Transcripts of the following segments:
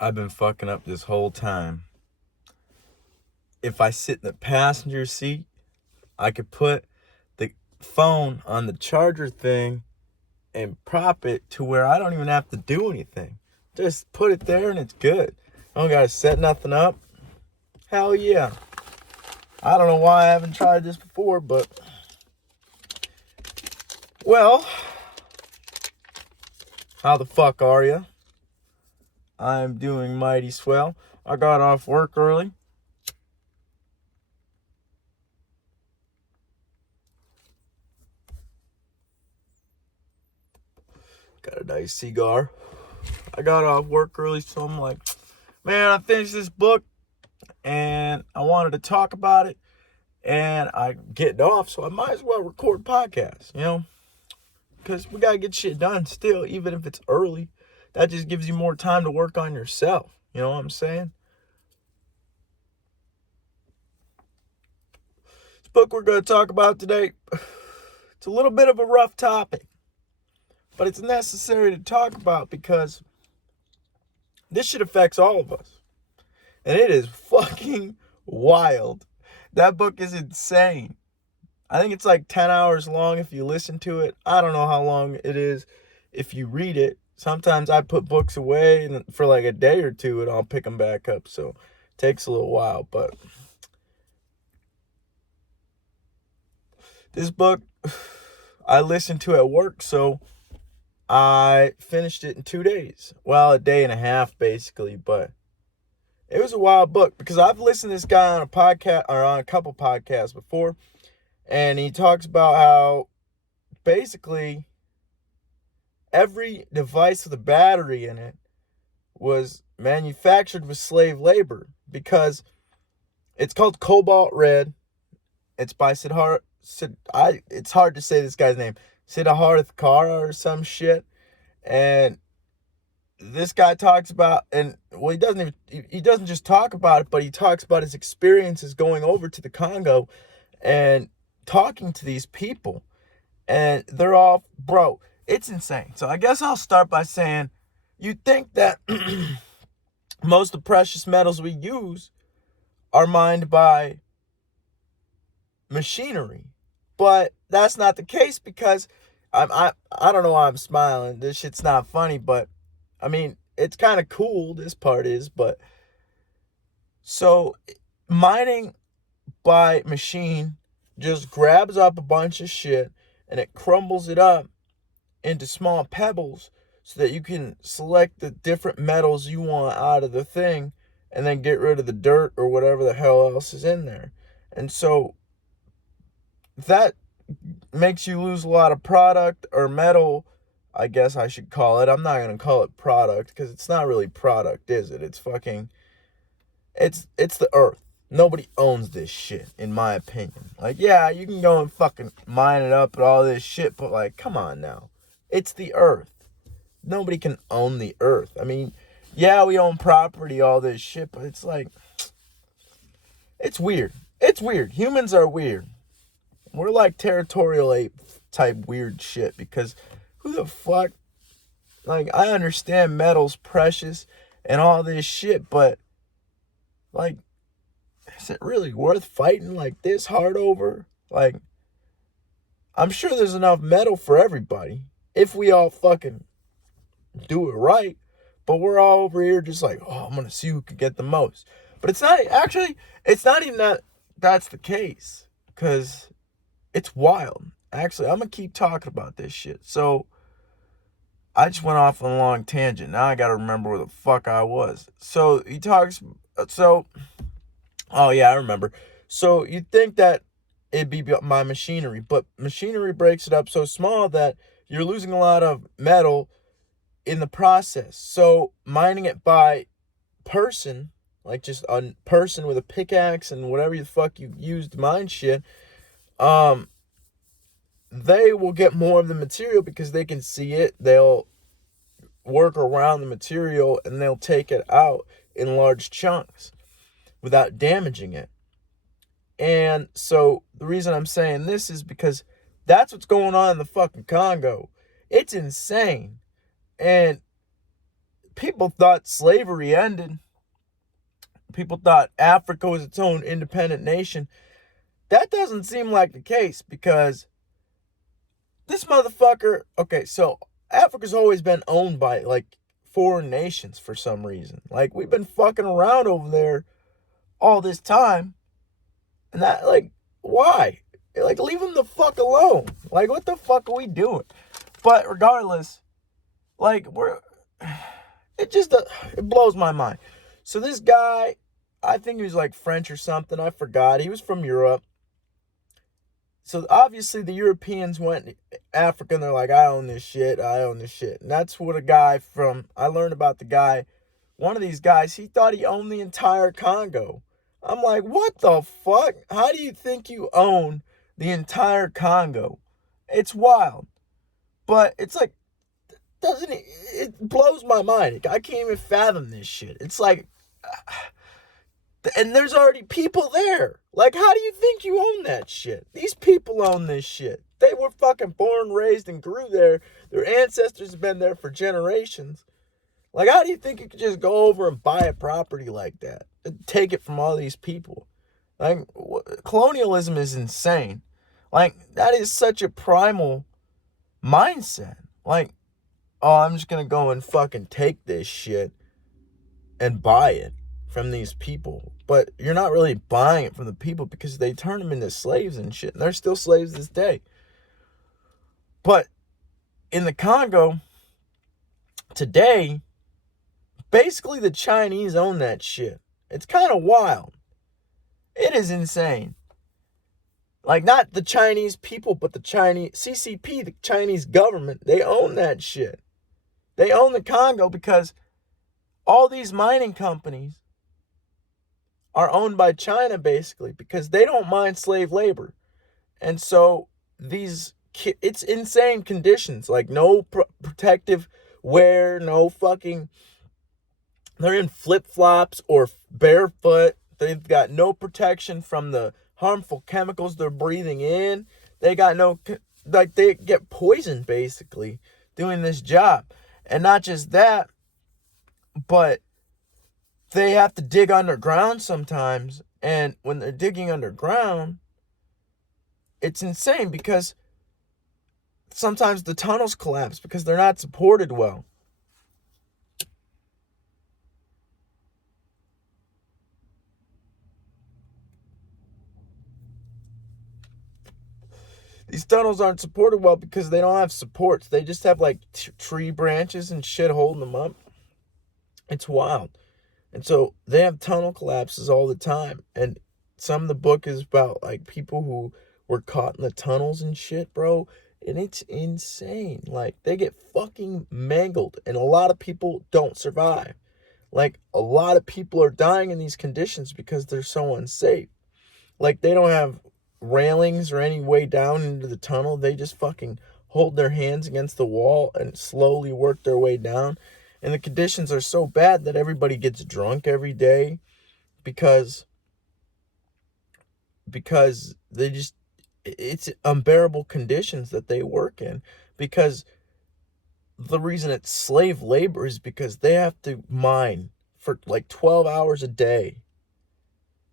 I've been fucking up this whole time. If I sit in the passenger seat, I could put the phone on the charger thing and prop it to where I don't even have to do anything. Just put it there and it's good. I don't gotta set nothing up. Hell yeah. I don't know why I haven't tried this before, but well, how the fuck are you? I'm doing mighty swell. I got off work early. Got a nice cigar. I got off work early, so I'm like, man, I finished this book and I wanted to talk about it. And I'm getting off, so I might as well record podcasts, because we got to get shit done still, even if it's early. That just gives you more time to work on yourself. You know what I'm saying? This book we're going to talk about today, it's a little bit of a rough topic, but it's necessary to talk about because this shit affects all of us. And it is fucking wild. That book is insane. I think it's like 10 hours long if you listen to it. I don't know how long it is if you read it. Sometimes I put books away for like a day or two and I'll pick them back up. So it takes a little while. But this book I listened to at work, so I finished it in 2 days. Well, a day and a half basically, but it was a wild book because I've listened to this guy on a podcast or on a couple podcasts before, and he talks about how basically every device with a battery in it was manufactured with slave labor because it's called Cobalt Red. It's by it's hard to say this guy's name. Siddharth Kara or some shit. And this guy talks about, and well, he doesn't just talk about it, but he talks about his experiences going over to the Congo and talking to these people. And they're all, bro, it's insane. So I guess I'll start by saying, you think that most of the precious metals we use are mined by machinery. But that's not the case because I don't know why I'm smiling. This shit's not funny, but I mean, it's kind of cool, this part is, but so mining by machine just grabs up a bunch of shit and it crumbles it up into small pebbles so that you can select the different metals you want out of the thing and then get rid of the dirt or whatever the hell else is in there. And so that makes you lose a lot of product or metal, I guess I should call it. I'm not going to call it product because it's not really product, is it? It's fucking, it's the earth. Nobody owns this shit, in my opinion. Like, yeah, you can go and fucking mine it up and all this shit, but like, come on now. It's the earth. Nobody can own the earth. I mean, yeah, we own property, all this shit, but it's like, it's weird. It's weird. Humans are weird. We're like territorial ape type weird shit because who the fuck, like, I understand metal's precious and all this shit, but like, is it really worth fighting like this hard over? Like, I'm sure there's enough metal for everybody if we all fucking do it right, but we're all over here just like, oh, I'm gonna see who can get the most. But it's not even that that's the case, because it's wild. Actually, I'm gonna keep talking about this shit. So I just went off on a long tangent. Now I gotta remember where the fuck I was. So he talks, oh yeah, I remember. So you'd think that it'd be my machinery, but machinery breaks it up so small that you're losing a lot of metal in the process. So mining it by person, like just a person with a pickaxe and whatever the fuck you use to mine shit, they will get more of the material because they can see it. They'll work around the material and they'll take it out in large chunks without damaging it. And so the reason I'm saying this is because that's what's going on in the fucking Congo. It's insane. And people thought slavery ended. People thought Africa was its own independent nation. That doesn't seem like the case because this motherfucker, okay, so Africa's always been owned by like foreign nations for some reason. Like we've been fucking around over there all this time. And that, like, why? Like, leave them the fuck alone. Like, what the fuck are we doing? But regardless, like, it blows my mind. So this guy, I think he was like French or something. I forgot. He was from Europe. So obviously the Europeans went to Africa and they're like, I own this shit. I own this shit. And that's what I learned about the guy. One of these guys, he thought he owned the entire Congo. I'm like, what the fuck? How do you think you own the entire Congo? It's wild. But it's like, it blows my mind. I can't even fathom this shit. It's like, and there's already people there. Like, how do you think you own that shit? These people own this shit. They were fucking born, raised, and grew there. Their ancestors have been there for generations. Like, how do you think you could just go over and buy a property like that and take it from all these people? Like, colonialism is insane. Like, that is such a primal mindset. Like, oh, I'm just going to go and fucking take this shit and buy it from these people. But you're not really buying it from the people because they turn them into slaves and shit. And they're still slaves this day. But in the Congo, today, basically the Chinese own that shit. It's kind of wild. It is insane. Like, not the Chinese people, but the Chinese, CCP, the Chinese government, they own that shit. They own the Congo because all these mining companies are owned by China, basically, because they don't mind slave labor. And so it's insane conditions, like no protective wear, no fucking, they're in flip-flops or barefoot. They've got no protection from the harmful chemicals they're breathing in. They got they get poisoned, basically, doing this job. And not just that, but they have to dig underground sometimes. And when they're digging underground, it's insane because sometimes the tunnels collapse because they're not supported well. These tunnels aren't supported well because they don't have supports. They just have like tree branches and shit holding them up. It's wild. And so they have tunnel collapses all the time. And some of the book is about like people who were caught in the tunnels and shit, bro. And it's insane. Like, they get fucking mangled. And a lot of people don't survive. Like, a lot of people are dying in these conditions because they're so unsafe. Like, they don't have railings or any way down into the tunnel. They just fucking hold their hands against the wall and slowly work their way down. And the conditions are so bad that everybody gets drunk every day because they just, it's unbearable conditions that they work in. Because the reason it's slave labor is because they have to mine for like 12 hours a day.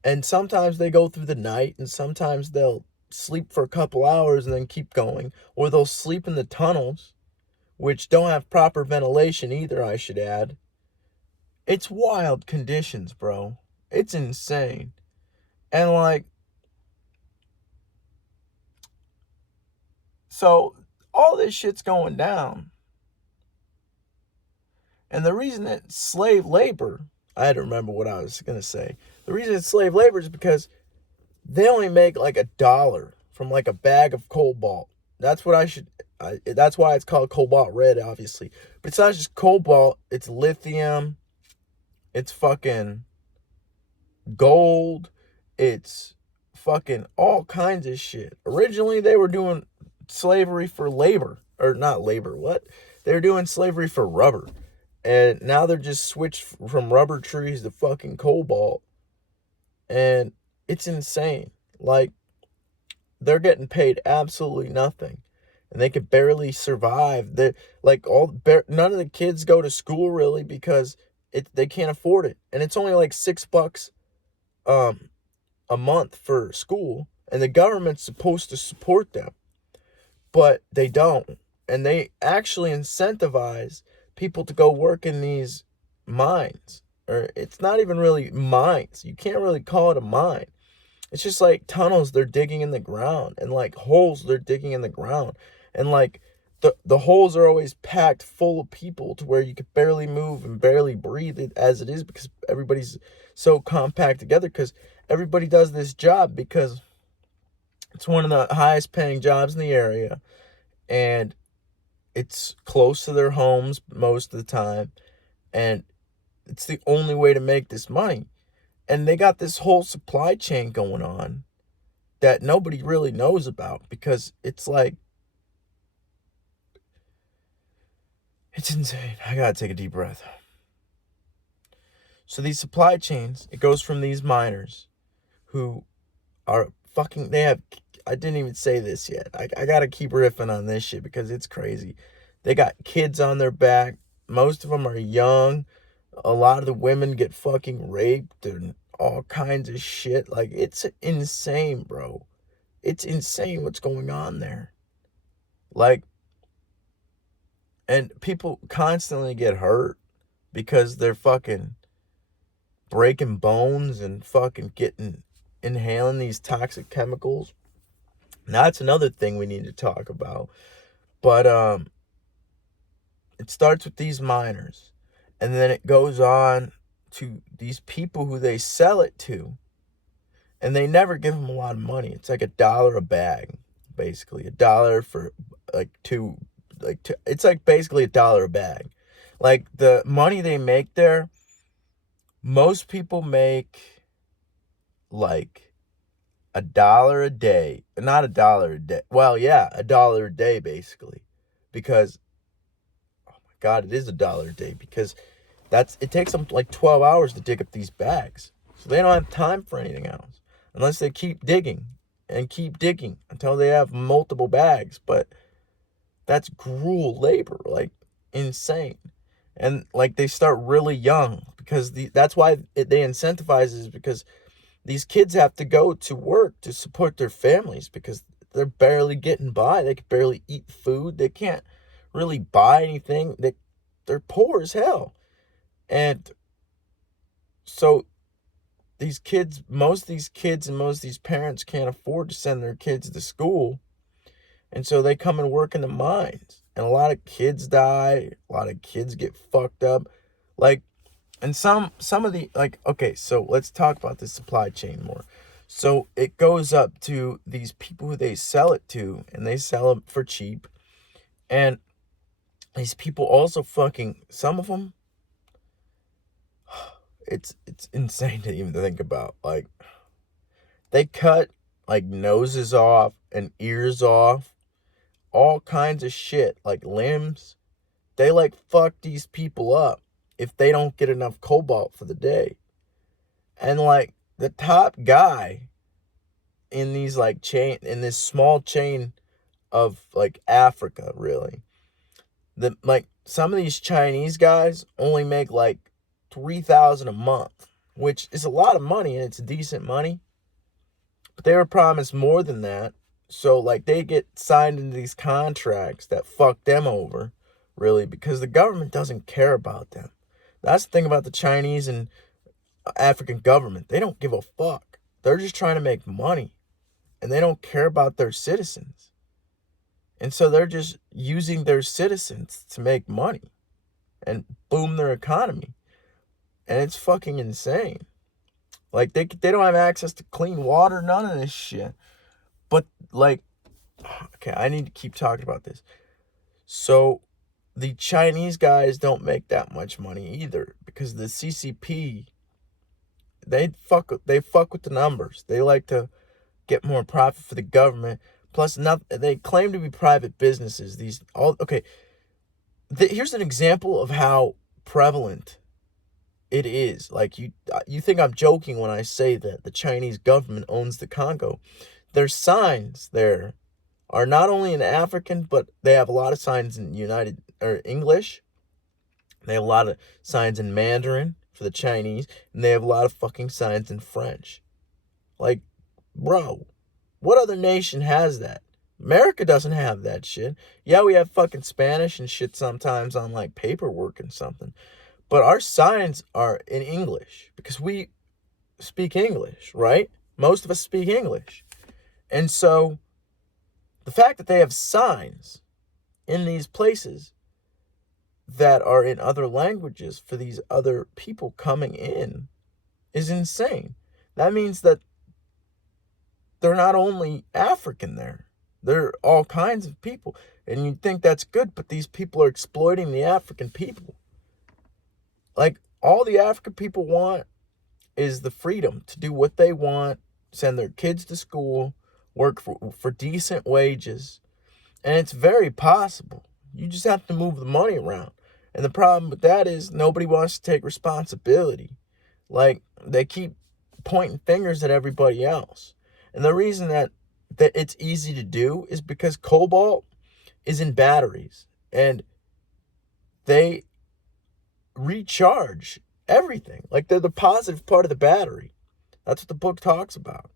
And sometimes they go through the night, and sometimes they'll sleep for a couple hours and then keep going. Or they'll sleep in the tunnels, which don't have proper ventilation either, I should add. It's wild conditions, bro. It's insane. And like, so all this shit's going down. And the reason that slave labor, I had to remember what I was going to say. The reason it's slave labor is because they only make like $1 from like a bag of cobalt. That's why it's called cobalt red, obviously. But it's not just cobalt, it's lithium, it's fucking gold, it's fucking all kinds of shit. Originally, they were doing slavery for labor, or not labor, what? They were doing slavery for rubber. And now they're just switched from rubber trees to fucking cobalt. And it's insane. Like, they're getting paid absolutely nothing. and they could barely survive. None of the kids go to school really because they can't afford it, and it's only like $6 um a month for school, and the government's supposed to support them, but they don't. And they actually incentivize people to go work in these mines. Or it's not even really mines. You can't really call it a mine. It's just like tunnels they're digging in the ground, and like holes they're digging in the ground. And like the holes are always packed full of people to where you could barely move and barely breathe as it is, because everybody's so compact together, because everybody does this job because it's one of the highest paying jobs in the area, and it's close to their homes most of the time, and it's the only way to make this money. And they got this whole supply chain going on that nobody really knows about, because it's like, it's insane. I gotta take a deep breath. So these supply chains, it goes from these miners who are fucking, I didn't even say this yet. I gotta keep riffing on this shit because it's crazy. They got kids on their back. Most of them are young. A lot of the women get fucking raped and all kinds of shit. Like, it's insane, bro. It's insane what's going on there. Like, and people constantly get hurt because they're fucking breaking bones and fucking inhaling these toxic chemicals. And that's another thing we need to talk about. But it starts with these miners, and then it goes on to these people who they sell it to, and they never give them a lot of money. It's like $1 a bag, basically. $1 for it's like basically $1 a bag. Like, the money they make there, most people make like $1 a day. Not $1 a day. Well, yeah, $1 a day basically. Because, oh my God, it is $1 a day, because it takes them like 12 hours to dig up these bags. So they don't have time for anything else unless they keep digging and keep digging until they have multiple bags. But that's gruel labor, like insane. And like, they start really young, because that's why they incentivize, is because these kids have to go to work to support their families, because they're barely getting by. They can barely eat food. They can't really buy anything. They're poor as hell. And so most of these kids and most of these parents can't afford to send their kids to school. And so they come and work in the mines. And a lot of kids die. A lot of kids get fucked up. Like, and some of the, like, okay, so let's talk about the supply chain more. So it goes up to these people who they sell it to, and they sell it for cheap. And these people also fucking, some of them, it's insane to even think about. Like, they cut like noses off and ears off, all kinds of shit, like limbs. They like fuck these people up if they don't get enough cobalt for the day. And like, the top guy in these in this small chain of like Africa, really, some of these Chinese guys only make like $3,000 a month, which is a lot of money, and it's decent money. But they were promised more than that. So like, they get signed into these contracts that fuck them over, really, because the government doesn't care about them. That's the thing about the Chinese and African government. They don't give a fuck. They're just trying to make money, and they don't care about their citizens. And so they're just using their citizens to make money and boom their economy. And it's fucking insane. Like, they don't have access to clean water, none of this shit. But like, okay, I need to keep talking about this. So the Chinese guys don't make that much money either, because the CCP, they fuck with the numbers. They like to get more profit for the government. Plus, they claim to be private businesses. Here's an example of how prevalent it is. Like, you think I'm joking when I say that the Chinese government owns the Congo. Their signs there are not only in African, but they have a lot of signs in English. They have a lot of signs in Mandarin for the Chinese, and they have a lot of fucking signs in French. Like, bro, what other nation has that? America doesn't have that shit. Yeah, we have fucking Spanish and shit sometimes on like paperwork and something. But our signs are in English because we speak English, right? Most of us speak English. And so the fact that they have signs in these places that are in other languages for these other people coming in is insane. That means that they're not only African there, they're all kinds of people. And you'd think that's good, but these people are exploiting the African people. Like, all the African people want is the freedom to do what they want, send their kids to school, work for decent wages. And it's very possible. You just have to move the money around. And the problem with that is nobody wants to take responsibility. Like, they keep pointing fingers at everybody else. And the reason that it's easy to do is because cobalt is in batteries. And they recharge everything. Like, they're the positive part of the battery. That's what the book talks about.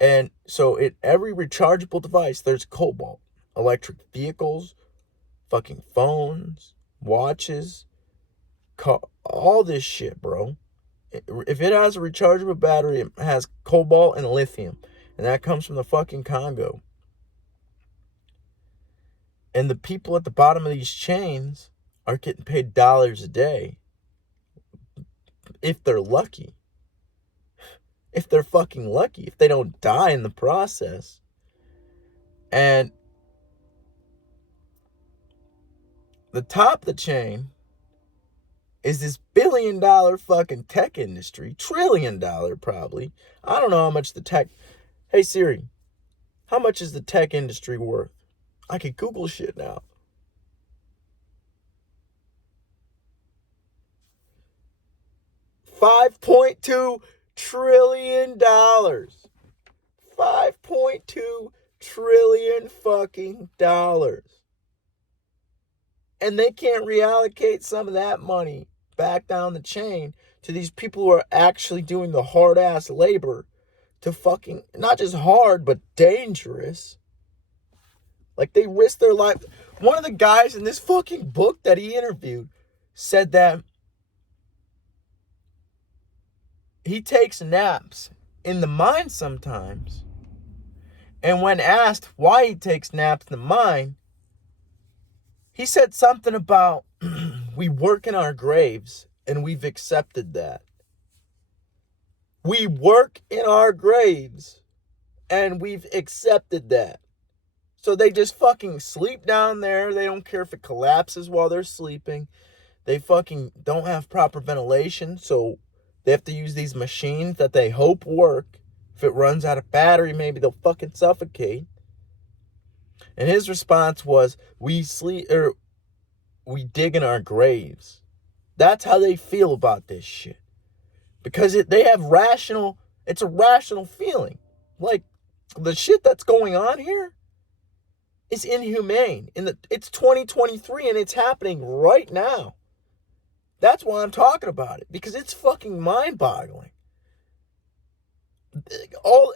And so in every rechargeable device, there's cobalt. Electric vehicles, fucking phones, watches, all this shit, bro. If it has a rechargeable battery, it has cobalt and lithium. And that comes from the fucking Congo. And the people at the bottom of these chains are getting paid dollars a day. If they're lucky. If they're fucking lucky. If they don't die in the process. And the top of the chain is this billion-dollar fucking tech industry. Trillion-dollar, probably. I don't know how much the tech... Hey, Siri, how much is the tech industry worth? I could Google shit now. $5.2 trillion. $5.2 trillion fucking dollars. And they can't reallocate some of that money back down the chain to these people who are actually doing the hard-ass labor to fucking, not just hard, but dangerous. Like, they risk their life. One of the guys in this fucking book that he interviewed said that he takes naps in the mine sometimes. And when asked why he takes naps in the mine, he said something about, we work in our graves and we've accepted that. We work in our graves and we've accepted that. So they just fucking sleep down there. They don't care if it collapses while they're sleeping. They fucking don't have proper ventilation, so they have to use these machines that they hope work. If it runs out of battery, maybe they'll fucking suffocate. And his response was, we dig in our graves. That's how they feel about this shit. Because they have it's a rational feeling. Like, the shit that's going on here is inhumane. It's 2023 and it's happening right now. That's why I'm talking about it. Because it's fucking mind-boggling.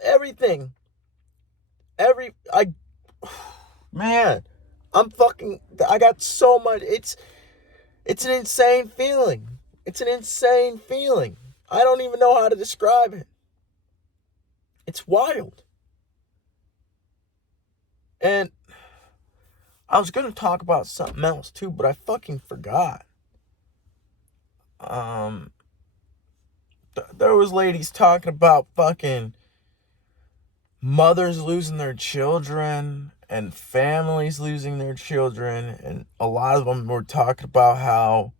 Everything. Man, I got so much. It's an insane feeling. It's an insane feeling. I don't even know how to describe it. It's wild. And I was going to talk about something else too, but I fucking forgot. There was ladies talking about fucking mothers losing their children and families losing their children, and a lot of them were talking about how,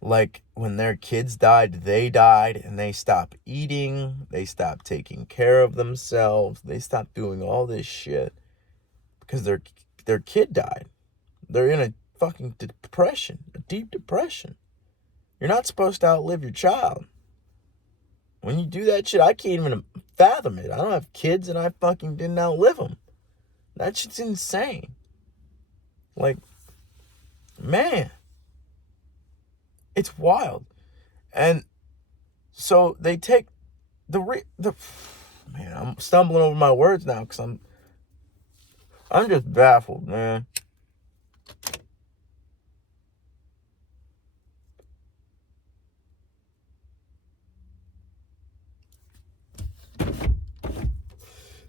like, when their kids died, and they stopped eating, they stopped taking care of themselves, they stopped doing all this shit because their kid died. They're in a fucking depression, a deep depression. You're not supposed to outlive your child. When you do that shit, I can't even fathom it. I don't have kids and I fucking didn't outlive them. That shit's insane. Like, man, it's wild. And so they take man, I'm stumbling over my words now because I'm just baffled, man.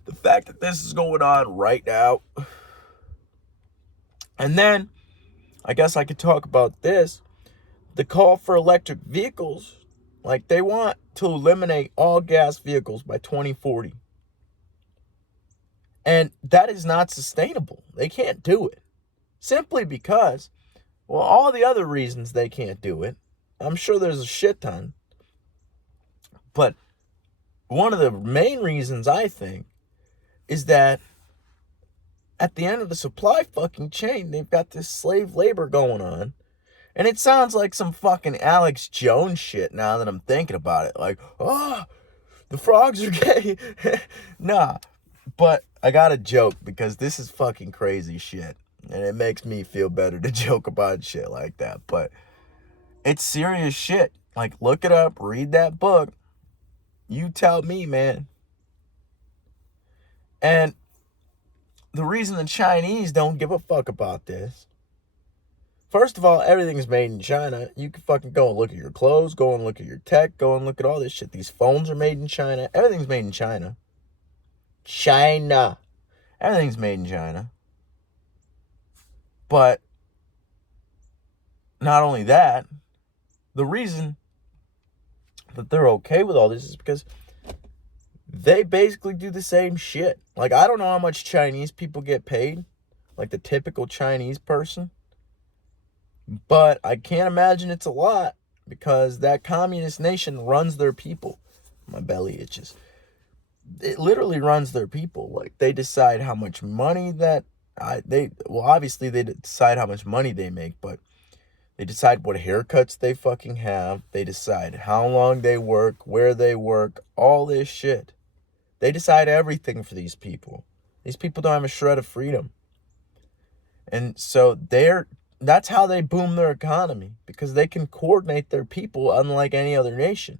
The fact that this is going on right now. And then, I guess I could talk about this. The call for electric vehicles. Like, they want to eliminate all gas vehicles by 2040. And that is not sustainable. They can't do it. Simply because, well, all the other reasons they can't do it, I'm sure there's a shit ton. But one of the main reasons, I think, is that at the end of the supply fucking chain, they've got this slave labor going on. And it sounds like some fucking Alex Jones shit now that I'm thinking about it. Like, oh, the frogs are gay. Nah. But I got to joke because this is fucking crazy shit. And it makes me feel better to joke about shit like that. But it's serious shit. Like, look it up. Read that book. You tell me, man. And the reason the Chinese don't give a fuck about this. First of all, everything's made in China. You can fucking go and look at your clothes. Go and look at your tech. Go and look at all this shit. These phones are made in China. Everything's made in China. China. Everything's made in China. But not only that, the reason that they're okay with all this is because they basically do the same shit. Like, I don't know how much Chinese people get paid, like the typical Chinese person, but I can't imagine it's a lot because that communist nation runs their people. My belly itches. It literally runs their people. Like, they decide how much money obviously they decide how much money they make, but they decide what haircuts they fucking have. They decide how long they work, where they work, all this shit. They decide everything for these people. These people don't have a shred of freedom. And so that's how they boom their economy, because they can coordinate their people unlike any other nation.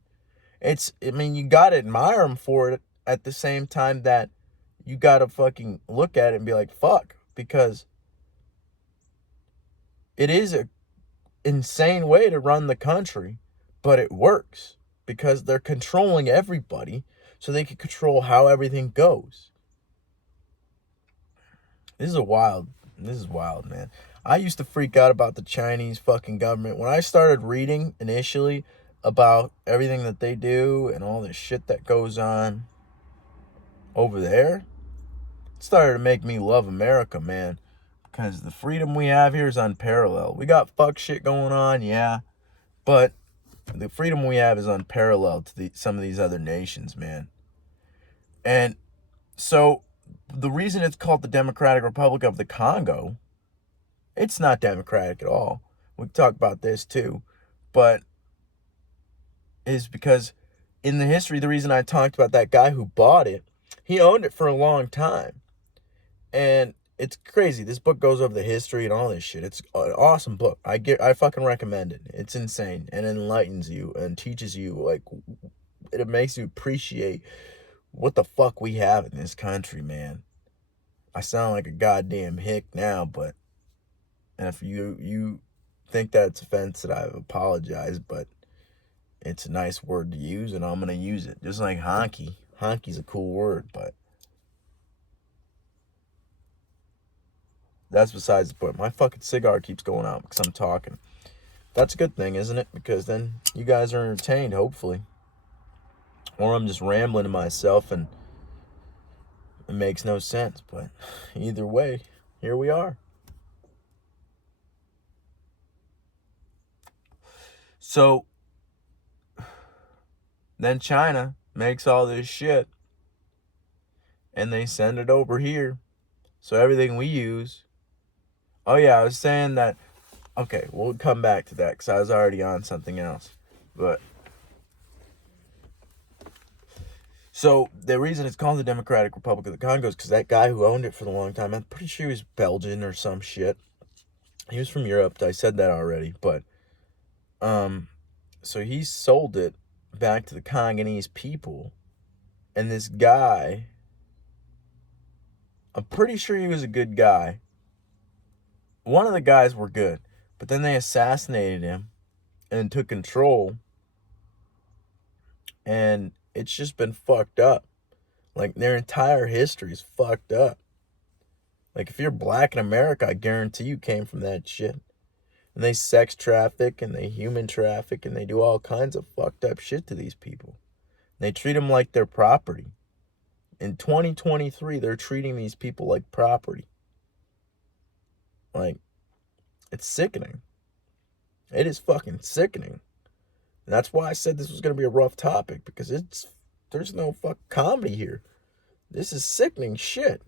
You got to admire them for it at the same time that you got to fucking look at it and be like, fuck, because it is a insane way to run the country, but it works because they're controlling everybody so they can control how everything goes. This is wild, man. I used to freak out about the Chinese fucking government. When I started reading initially about everything that they do and all this shit that goes on over there, it started to make me love America, man. Because the freedom we have here is unparalleled. We got fuck shit going on, yeah. But the freedom we have is unparalleled to some of these other nations, man. And so the reason it's called the Democratic Republic of the Congo, it's not democratic at all. We can talk about this too. But is because in the history, the reason I talked about that guy who bought it, he owned it for a long time. And it's crazy. This book goes over the history and all this shit. It's an awesome book. I fucking recommend it. It's insane and enlightens you and teaches you, like, it makes you appreciate what the fuck we have in this country, man. I sound like a goddamn hick now, but and if you think that's offensive, I apologize, but it's a nice word to use and I'm gonna use it. Just like honky. Honky's a cool word, but that's besides the point. My fucking cigar keeps going out because I'm talking. That's a good thing, isn't it? Because then you guys are entertained, hopefully. Or I'm just rambling to myself and it makes no sense. But either way, here we are. So then China makes all this shit and they send it over here. So everything we use. Oh yeah, I was saying that. Okay, we'll come back to that because I was already on something else. But So the reason it's called the Democratic Republic of the Congo is because that guy who owned it for the long time, I'm pretty sure he was Belgian or some shit. He was from Europe. I said that already, but so he sold it back to the Congolese people, and this guy, I'm pretty sure he was a good guy. One of the guys were good, but then they assassinated him and took control, and it's just been fucked up. Like, their entire history is fucked up. Like, if you're black in America, I guarantee you came from that shit. And they sex traffic, and they human traffic, and they do all kinds of fucked up shit to these people. And they treat them like they're property. In 2023, they're treating these people like property. Like, it's sickening. It is fucking sickening. And that's why I said this was going to be a rough topic, because there's no fucking comedy here. This is sickening shit.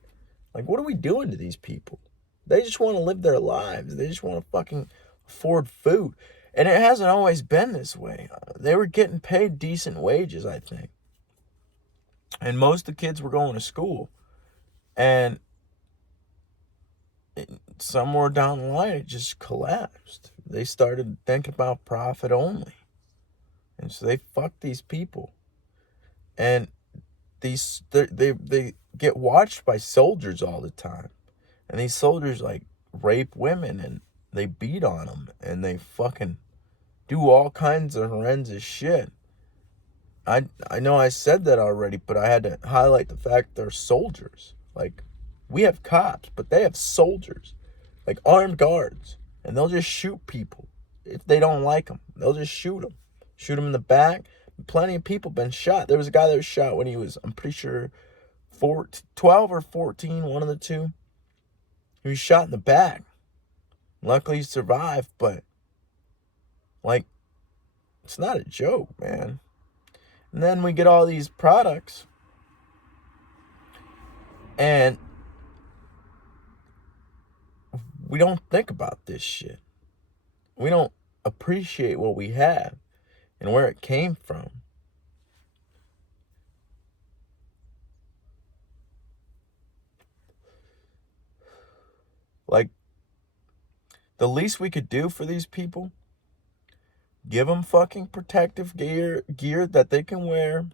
Like, what are we doing to these people? They just want to live their lives. They just want to fucking afford food. And it hasn't always been this way. They were getting paid decent wages, I think. And most of the kids were going to school. And somewhere down the line, it just collapsed. They started thinking about profit only. And so they fucked these people. And they get watched by soldiers all the time. And these soldiers, like, rape women, and they beat on them, and they fucking do all kinds of horrendous shit. I know I said that already, but I had to highlight the fact they're soldiers. Like, we have cops, but they have soldiers, like armed guards, and they'll just shoot people if they don't like them. They'll just shoot them in the back. Plenty of people been shot. There was a guy that was shot when he was, I'm pretty sure, 12 or 14, one of the two. He was shot in the back. Luckily he survived, but, like, it's not a joke, man. And then we get all these products, and we don't think about this shit. We don't appreciate what we have and where it came from. Like, the least we could do for these people, give them fucking protective gear that they can wear,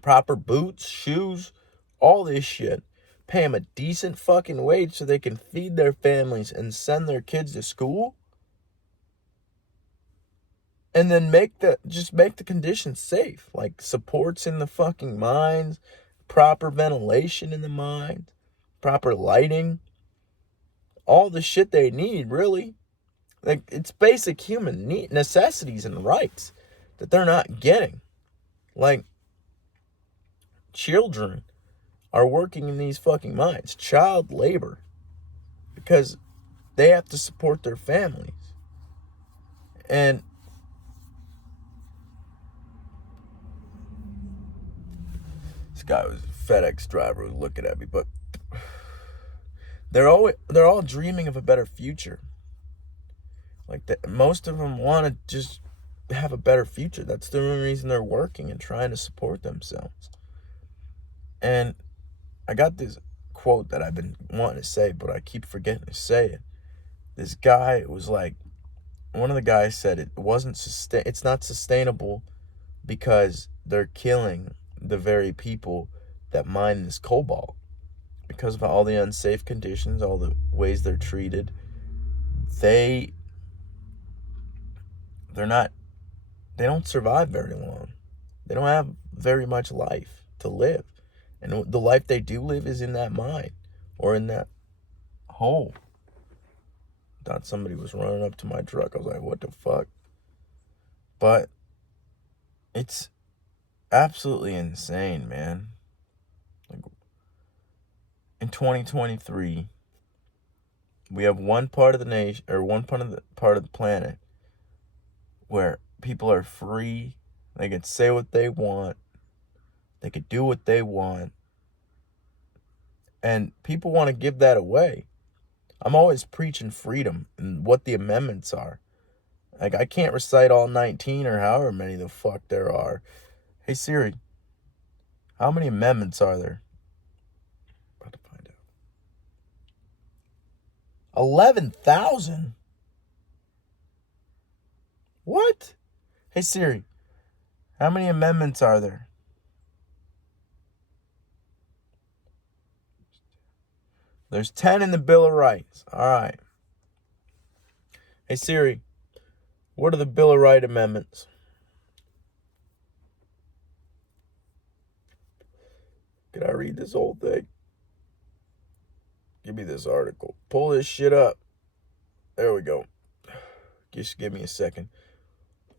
proper boots, shoes, all this shit. Pay them a decent fucking wage so they can feed their families and send their kids to school. And then make the conditions safe. Like, supports in the fucking mines, proper ventilation in the mines, proper lighting, all the shit they need, really. Like, it's basic human necessities and rights that they're not getting. Like, children are working in these fucking mines, child labor, because they have to support their families. And this guy was a FedEx driver, was looking at me, but they're all dreaming of a better future. Like, most of them want to just have a better future. That's the only reason they're working and trying to support themselves. And I got this quote that I've been wanting to say, but I keep forgetting to say it. This guy was like, one of the guys said it's not sustainable because they're killing the very people that mine this cobalt. Because of all the unsafe conditions, all the ways they're treated, they don't survive very long. They don't have very much life to live. And the life they do live is in that mine or in that hole. Thought somebody was running up to my truck. I was like, what the fuck? But it's absolutely insane, man. Like, in 2023, we have one part of the nation, or one part of the planet, where people are free. They can say what they want. They can do what they want. And people want to give that away. I'm always preaching freedom and what the amendments are. Like, I can't recite all 19 or however many the fuck there are. Hey Siri, How many amendments are there? About to find out. 11,000? What? Hey Siri, how many amendments are there? There's 10 in the Bill of Rights. All right. Hey Siri, what are the Bill of Rights amendments? Can I read this whole thing? Give me this article. Pull this shit up. There we go. Just give me a second.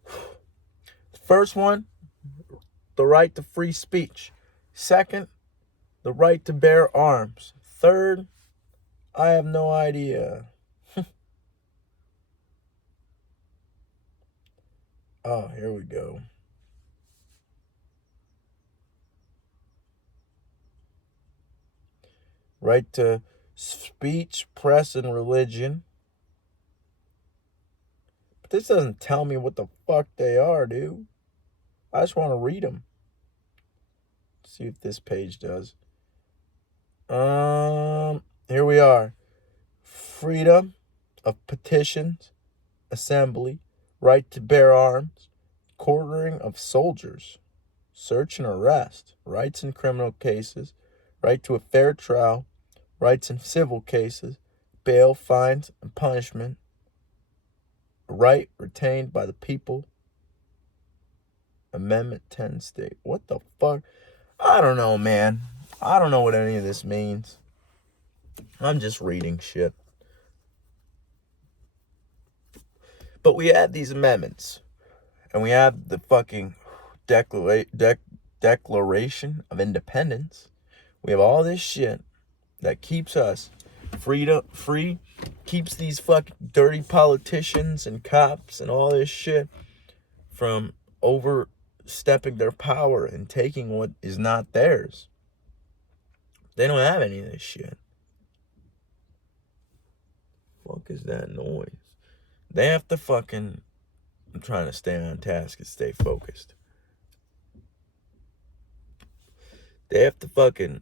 The first one, the right to free speech. Second, the right to bear arms. Third, I have no idea. Oh, here we go. Right to speech, press, and religion. But this doesn't tell me what the fuck they are, dude. I just want to read them. See if this page does. Here we are. Freedom of petitions, assembly, right to bear arms, quartering of soldiers, search and arrest, rights in criminal cases, right to a fair trial, rights in civil cases, bail, fines, and punishment, right retained by the people, Amendment 10 state. What the fuck? I don't know, man. I don't know what any of this means. I'm just reading shit. But we had these amendments, and we have the fucking Declaration of Independence. We have all this shit that keeps us free, keeps these fucking dirty politicians and cops and all this shit from overstepping their power and taking what is not theirs. They don't have any of this shit. Fuck is that noise? They have to fucking... I'm trying to stay on task and stay focused. They have to fucking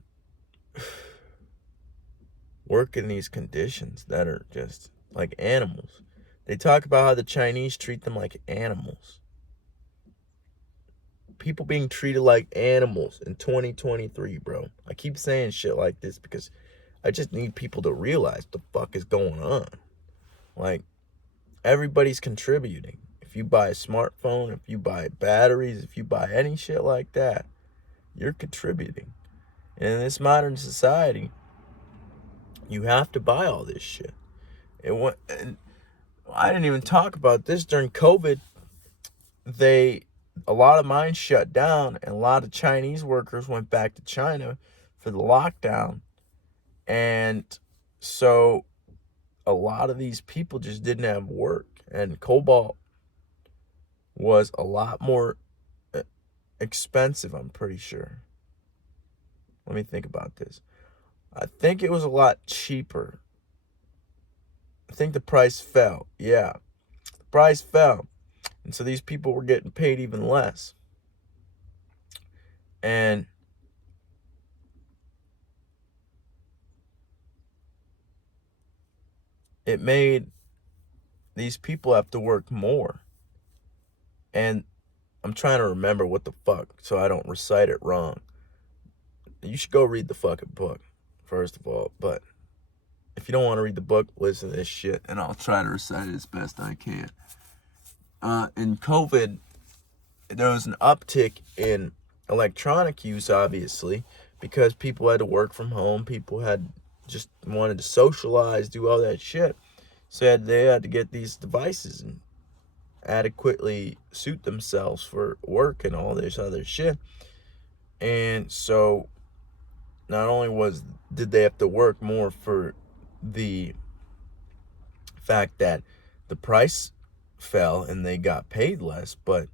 work in these conditions that are just like animals. They talk about how the Chinese treat them like animals. People being treated like animals in 2023, bro. I keep saying shit like this because I just need people to realize what the fuck is going on. Like, everybody's contributing. If you buy a smartphone, if you buy batteries, if you buy any shit like that, you're contributing. And in this modern society, you have to buy all this shit. And I didn't even talk about this during COVID. A lot of mines shut down, and a lot of Chinese workers went back to China for the lockdown. And so a lot of these people just didn't have work, and cobalt was a lot more expensive, I'm pretty sure. Let me think about this. I think it was a lot cheaper. I think the price fell. Yeah, the price fell. And so these people were getting paid even less. And it made these people have to work more. And I'm trying to remember what the fuck so I don't recite it wrong. You should go read the fucking book, first of all. But if you don't want to read the book, listen to this shit, and I'll try to recite it as best I can. In COVID, there was an uptick in electronic use, obviously, because people had to work from home. People had just wanted to socialize, do all that shit. So they had to get these devices and adequately suit themselves for work and all this other shit. And so not only did they have to work more for the fact that the price fell and they got paid less, but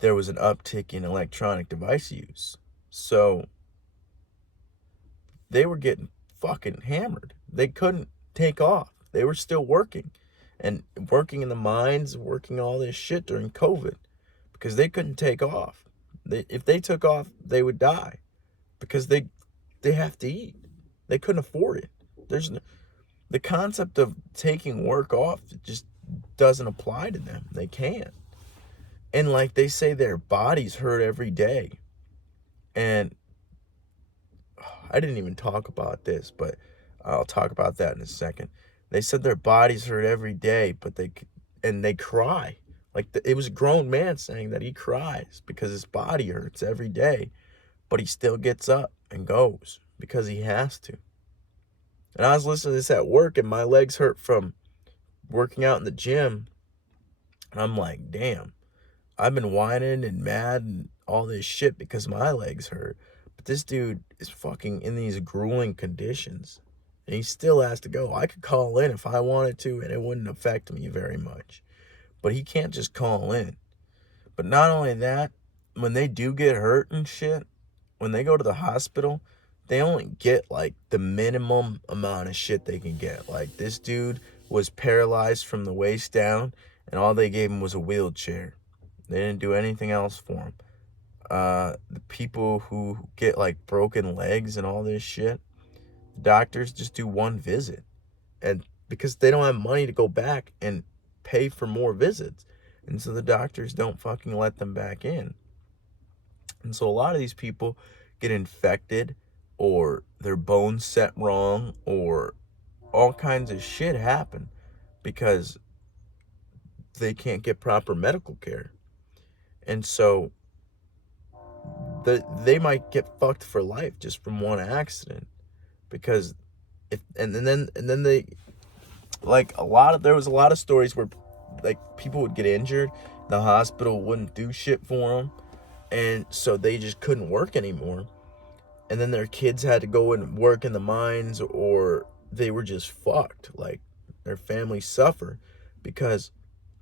there was an uptick in electronic device use. So they were getting fucking hammered. They couldn't take off. They were still working and working in the mines, working all this shit during COVID because they couldn't take off. If they took off, they would die. because they have to eat. They couldn't afford it. There's no, the concept of taking work off just doesn't apply to them. They can't. And like they say their bodies hurt every day. And I didn't even talk about this, but I'll talk about that in a second. They said their bodies hurt every day, but they cry. Like it was a grown man saying that he cries because his body hurts every day, but he still gets up and goes because he has to. And I was listening to this at work, and my legs hurt from working out in the gym. And I'm like, damn, I've been whining and mad and all this shit because my legs hurt. But this dude is fucking in these grueling conditions. And he still has to go. I could call in if I wanted to, and it wouldn't affect me very much. But he can't just call in. But not only that, when they do get hurt and shit, when they go to the hospital, they only get like the minimum amount of shit they can get. Like this dude was paralyzed from the waist down, and all they gave him was a wheelchair. They didn't do anything else for him. The people who get like broken legs and all this shit, doctors just do one visit. And because they don't have money to go back and pay for more visits. And so the doctors don't fucking let them back in. And so a lot of these people get infected, or their bones set wrong, or all kinds of shit happen because they can't get proper medical care. And so they might get fucked for life just from one accident. Because and then they, like, there was a lot of stories where like people would get injured, the hospital wouldn't do shit for them, and so they just couldn't work anymore. And then their kids had to go and work in the mines, or they were just fucked. Like their families suffer because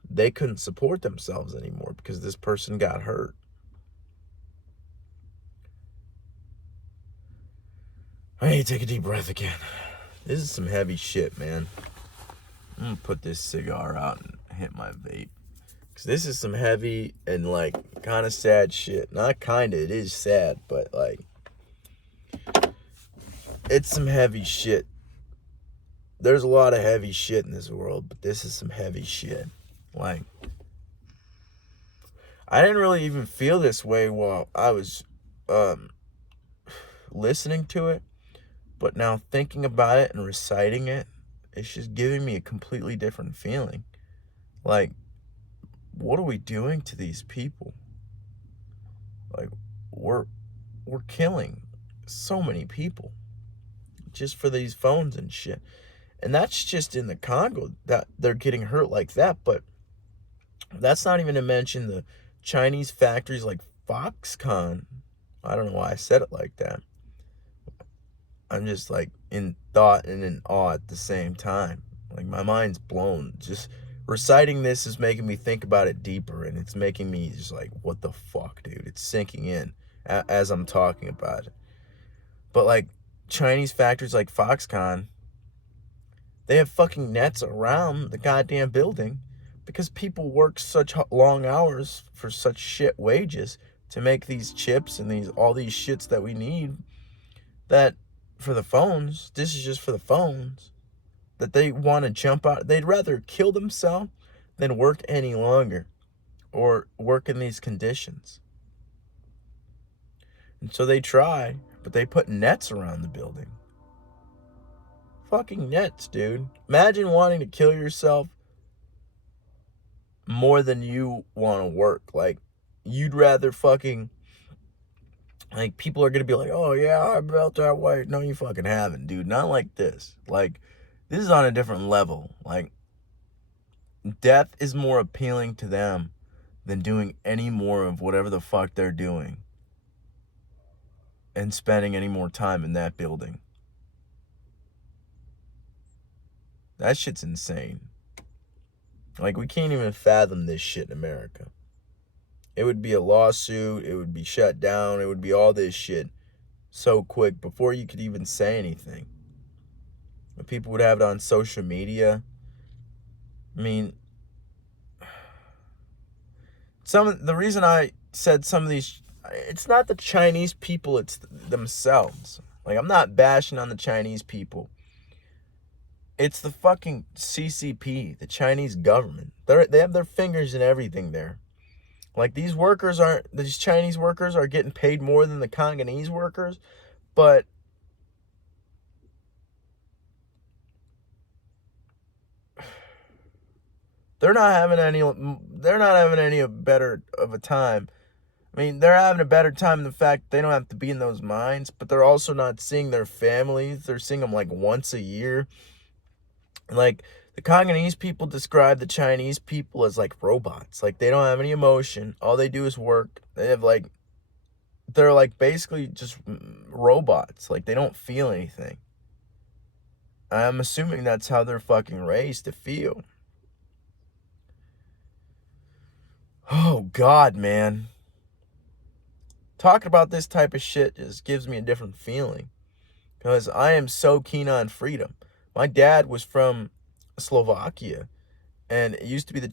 they couldn't support themselves anymore because this person got hurt. I need to take a deep breath again. This is some heavy shit, man. I'm gonna put this cigar out and hit my vape. Because this is some heavy and, like, kind of sad shit. Not kind of, it is sad, but, like, it's some heavy shit. There's a lot of heavy shit in this world, but this is some heavy shit. Like, I didn't really even feel this way while I was listening to it. But now thinking about it and reciting it, it's just giving me a completely different feeling. Like, what are we doing to these people? Like, we're killing so many people just for these phones and shit. And that's just in the Congo that they're getting hurt like that. But that's not even to mention the Chinese factories like Foxconn. I don't know why I said it like that. I'm just like in thought and in awe at the same time. Like my mind's blown. Just reciting this is making me think about it deeper, and it's making me just like, what the fuck, dude? It's sinking in as I'm talking about it. But like Chinese factories like Foxconn, they have fucking nets around the goddamn building because people work such long hours for such shit wages to make these chips and all these shits that we need, that for the phones, this is just for the phones, that they want to jump out. They'd rather kill themselves than work any longer or work in these conditions. And so they try, but they put nets around the building. Fucking nets, dude. Imagine wanting to kill yourself more than you want to work. Like, you'd rather fucking, like, people are going to be like, oh, yeah, I felt that way. No, you fucking haven't, dude. Not like this. Like, this is on a different level. Like, death is more appealing to them than doing any more of whatever the fuck they're doing and spending any more time in that building. That shit's insane. Like, we can't even fathom this shit in America. It would be a lawsuit. It would be shut down. It would be all this shit so quick before you could even say anything. But people would have it on social media. I mean, the reason I said some of these, it's not the Chinese people, it's themselves. Like, I'm not bashing on the Chinese people. It's the fucking CCP, the Chinese government. They have their fingers in everything there. Like, these Chinese workers are getting paid more than the Congolese workers, but they're not having any better of a time. I mean, they're having a better time in the fact they don't have to be in those mines, but they're also not seeing their families. They're seeing them like once a year. Like, the Congolese people describe the Chinese people as like robots. Like, they don't have any emotion. All they do is work. They're like basically just robots. Like, they don't feel anything. I'm assuming that's how they're fucking raised to feel. Oh, God, man. Talking about this type of shit just gives me a different feeling. Because I am so keen on freedom. My dad was from Slovakia. And it used to be the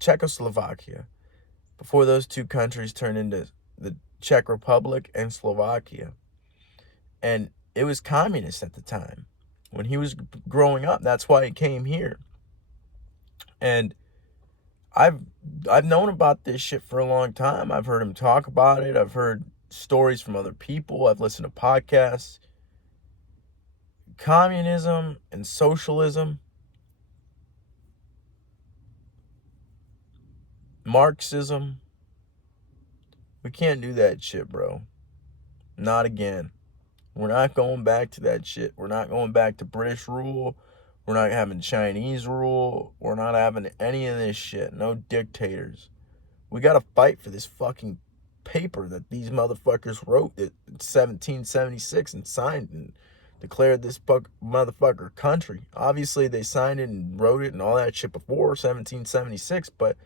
Czechoslovakia. Before those two countries turned into the Czech Republic and Slovakia. And it was communist at the time. When he was growing up, that's why he came here. And I've known about this shit for a long time. I've heard him talk about it. I've heard stories from other people. I've listened to podcasts. Communism and socialism, Marxism, we can't do that shit, bro. Not again. We're not going back to that shit. We're not going back to British rule. We're not having Chinese rule. We're not having any of this shit. No dictators. We got to fight for this fucking paper that these motherfuckers wrote in 1776 and signed and declared this motherfucker country. Obviously, they signed it and wrote it and all that shit before 1776, but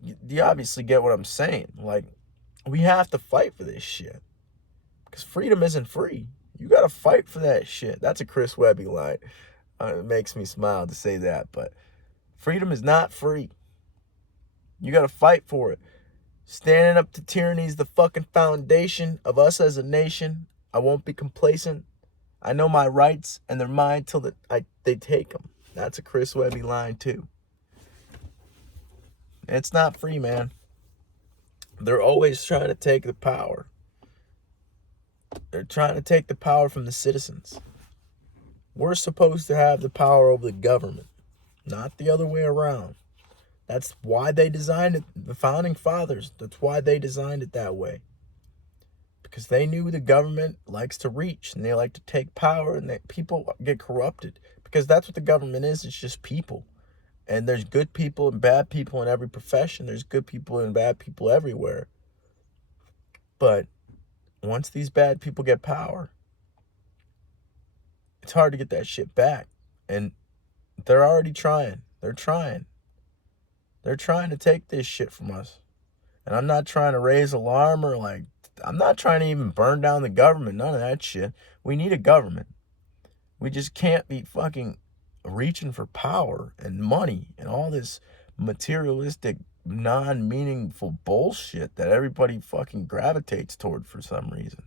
you obviously get what I'm saying. Like, we have to fight for this shit. Because freedom isn't free. You got to fight for that shit. That's a Chris Webby line. It makes me smile to say that, but freedom is not free. You got to fight for it. Standing up to tyranny is the fucking foundation of us as a nation. I won't be complacent. I know my rights, and they're mine till they take them. That's a Chris Webby line, too. It's not free, man. They're always trying to take the power. They're trying to take the power from the citizens. We're supposed to have the power over the government, not the other way around. That's why they designed it, the founding fathers. That's why they designed it that way. Because they knew the government likes to reach, and they like to take power, and that people get corrupted. Because that's what the government is. It's just people. And there's good people and bad people in every profession. There's good people and bad people everywhere. But once these bad people get power, it's hard to get that shit back. And they're already trying. They're trying. They're trying to take this shit from us. And I'm not trying to raise alarm or I'm not trying to even burn down the government. None of that shit. We need a government. We just can't be fucking reaching for power and money and all this materialistic, non-meaningful bullshit that everybody fucking gravitates toward for some reason.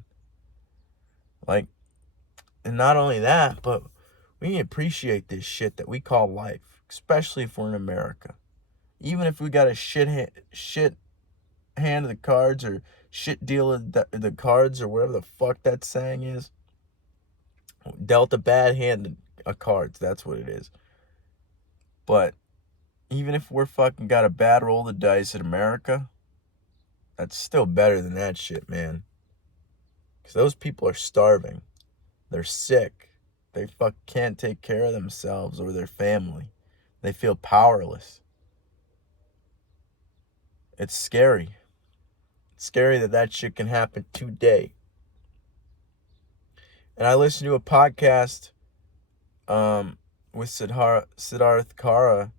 Like, and not only that, but we appreciate this shit that we call life, especially if we're in America. Even if we got a shit hand of the cards or shit deal of the cards or whatever the fuck that saying is. Dealt a bad hand of cards, that's what it is. But even if we're fucking got a bad roll of the dice in America, that's still better than that shit, man. Because those people are starving. They're sick. They can't take care of themselves or their family. They feel powerless. It's scary. It's scary that shit can happen today. And I listened to a podcast with Siddharth Kara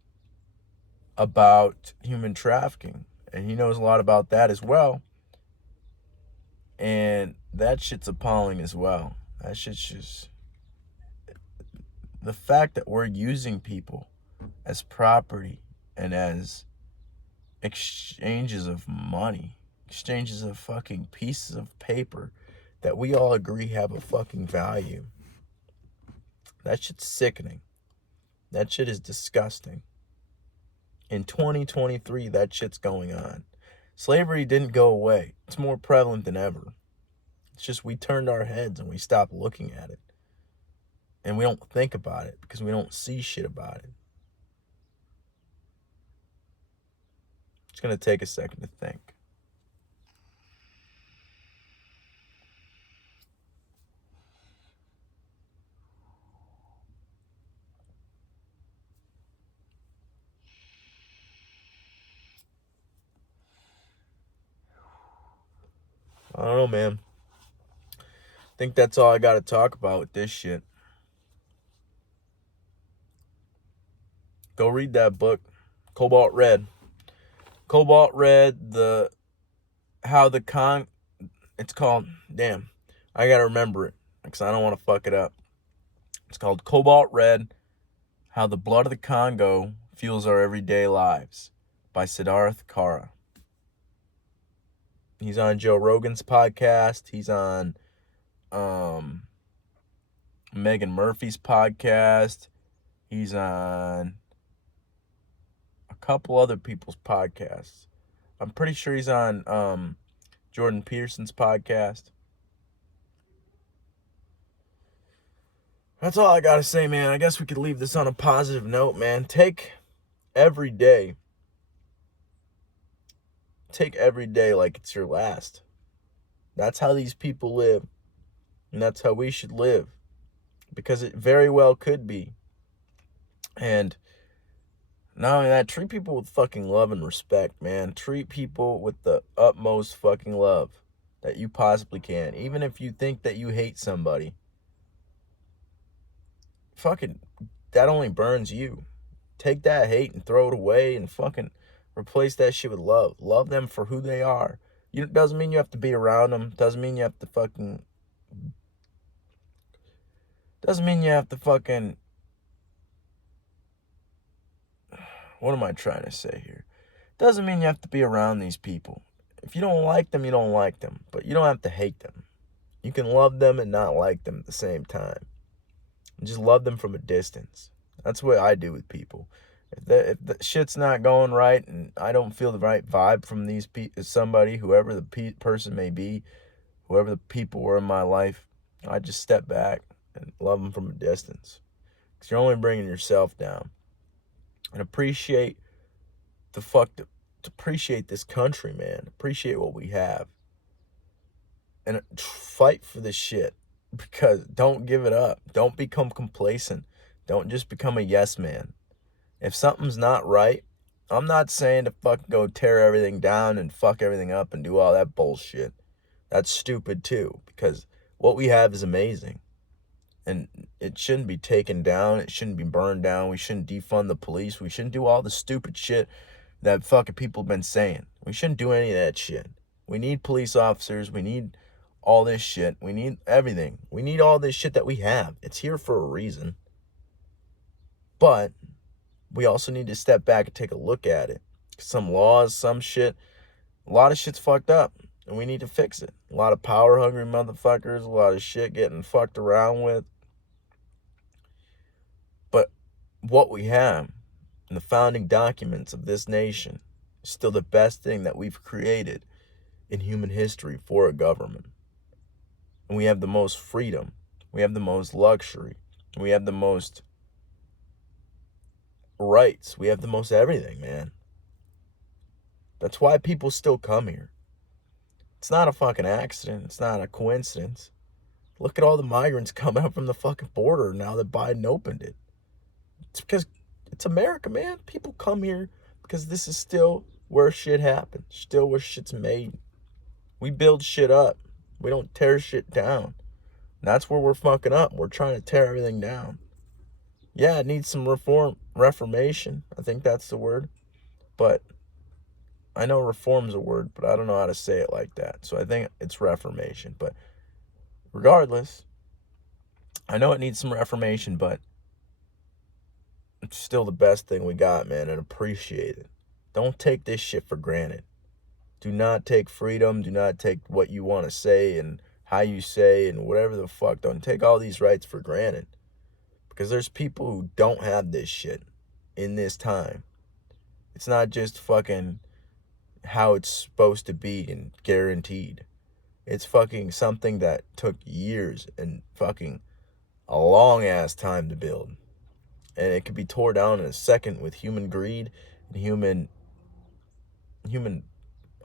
about human trafficking. And he knows a lot about that as well. And that shit's appalling as well. That shit's just... the fact that we're using people as property and as exchanges of money, exchanges of fucking pieces of paper that we all agree have a fucking value. That shit's sickening. That shit is disgusting. In 2023, that shit's going on. Slavery didn't go away. It's more prevalent than ever. It's just we turned our heads and we stopped looking at it. And we don't think about it because we don't see shit about it. It's going to take a second to think. I don't know, man. I think that's all I got to talk about with this shit. Go read that book, Cobalt Red. Cobalt Red, it's called, damn, I got to remember it because I don't want to fuck it up. It's called Cobalt Red, How the Blood of the Congo Fuels Our Everyday Lives by Siddharth Kara. He's on Joe Rogan's podcast. He's on Megan Murphy's podcast. He's on a couple other people's podcasts. I'm pretty sure he's on Jordan Peterson's podcast. That's all I gotta say, man. I guess we could leave this on a positive note, man. Take every day like it's your last. That's how these people live. And that's how we should live. Because it very well could be. And not only that, treat people with fucking love and respect, man. Treat people with the utmost fucking love that you possibly can. Even if you think that you hate somebody. Fucking, that only burns you. Take that hate and throw it away and fucking replace that shit with love. Love them for who they are. Doesn't mean you have to be around them. Doesn't mean you have to fucking what am I trying to say here? Doesn't mean you have to be around these people. If you don't like them, you don't like them. But you don't have to hate them. You can love them and not like them at the same time. And just love them from a distance. That's what I do with people. If the shit's not going right and I don't feel the right vibe from somebody, whoever the person may be, whoever the people were in my life, I just step back and love them from a distance. Because you're only bringing yourself down. And appreciate appreciate this country, man. Appreciate what we have. And fight for this shit. Because don't give it up. Don't become complacent. Don't just become a yes man. If something's not right, I'm not saying to fucking go tear everything down and fuck everything up and do all that bullshit. That's stupid too. Because what we have is amazing. And it shouldn't be taken down. It shouldn't be burned down. We shouldn't defund the police. We shouldn't do all the stupid shit that fucking people have been saying. We shouldn't do any of that shit. We need police officers. We need all this shit. We need everything. We need all this shit that we have. It's here for a reason. But we also need to step back and take a look at it. Some laws, some shit. A lot of shit's fucked up. And we need to fix it. A lot of power-hungry motherfuckers. A lot of shit getting fucked around with. But what we have in the founding documents of this nation is still the best thing that we've created in human history for a government. And we have the most freedom. We have the most luxury. We have the most rights. We have the most everything, man. That's why people still come here. It's not a fucking accident. It's not a coincidence. Look at all the migrants coming up from the fucking border now that Biden opened it. It's because it's America, man. People come here because this is still where shit happens. Still where shit's made. We build shit up. We don't tear shit down. And that's where we're fucking up. We're trying to tear everything down. Yeah, it needs some reformation. I think that's the word. But I know reform's a word, but I don't know how to say it like that. So I think it's reformation. But regardless, I know it needs some reformation, but it's still the best thing we got, man, and appreciate it. Don't take this shit for granted. Do not take freedom. Do not take what you want to say and how you say and whatever the fuck. Don't take all these rights for granted. Because there's people who don't have this shit in this time. It's not just fucking how it's supposed to be and guaranteed. It's fucking something that took years and fucking a long ass time to build. And it could be tore down in a second with human greed and human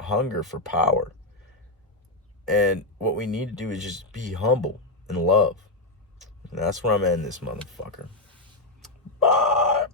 hunger for power. And what we need to do is just be humble and love. And that's where I'm at in this motherfucker. Bye.